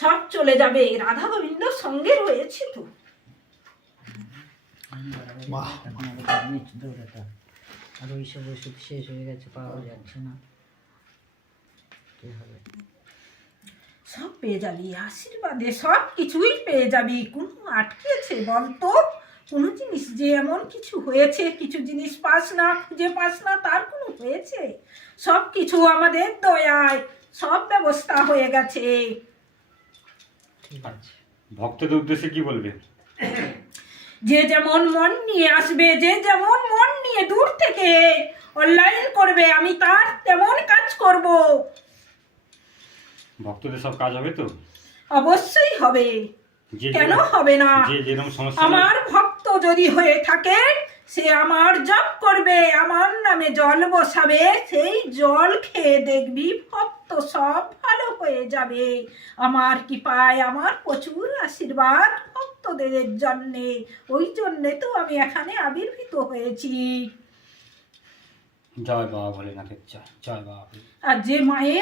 সব চলে যাবে, রাধা গোবিন্দ সঙ্গে রয়েছে তো। আর ওইসব ওষুধ শেষ হয়ে গেছে, পাওয়া যাচ্ছে না, কি হবে? সব পেয়ে যাবি আশীর্বাদে, সব কিছুই পেয়ে যাবি। কোনো আটকেছে বলতো? কোনো জিনিস যে এমন কিছু হয়েছে, কিছু জিনিস পাস না, খুঁজে পাস না, তার কোনো হয়েছে? সব কিছু আমাদের দয়ায় সব ব্যবস্থা হয়ে গেছে। ঠিক আছে। ভক্তদের উদ্দেশ্যে কি বলবে? যে যেমন মন নিয়ে আসবে, যে যেমন মন নিয়ে দূর থেকে অনলাইন করবে, আমি তার তেমন কাজ করব। ভক্তদের সব কাজ হবে তো? অবশ্যই হবে, কেন হবে না? যে যেরকম সমস্যা আমার ভক্ত যদি হয়ে থাকে, সে আমার জপ করবে, আমার নামে জল বসাবে, সেই জল খেয়ে দেখবি ভক্ত সব ভালো হয়ে যাবে। আমার কৃপায়, আমার প্রচুর আশীর্বাদ ভক্তদের জন্যে, ওই জন্যে তো আমি এখানে আবির্ভূত হয়েছি। জয় বাবা ভোলেনাথের জয়, জয় বাবা। আর যে মায়ের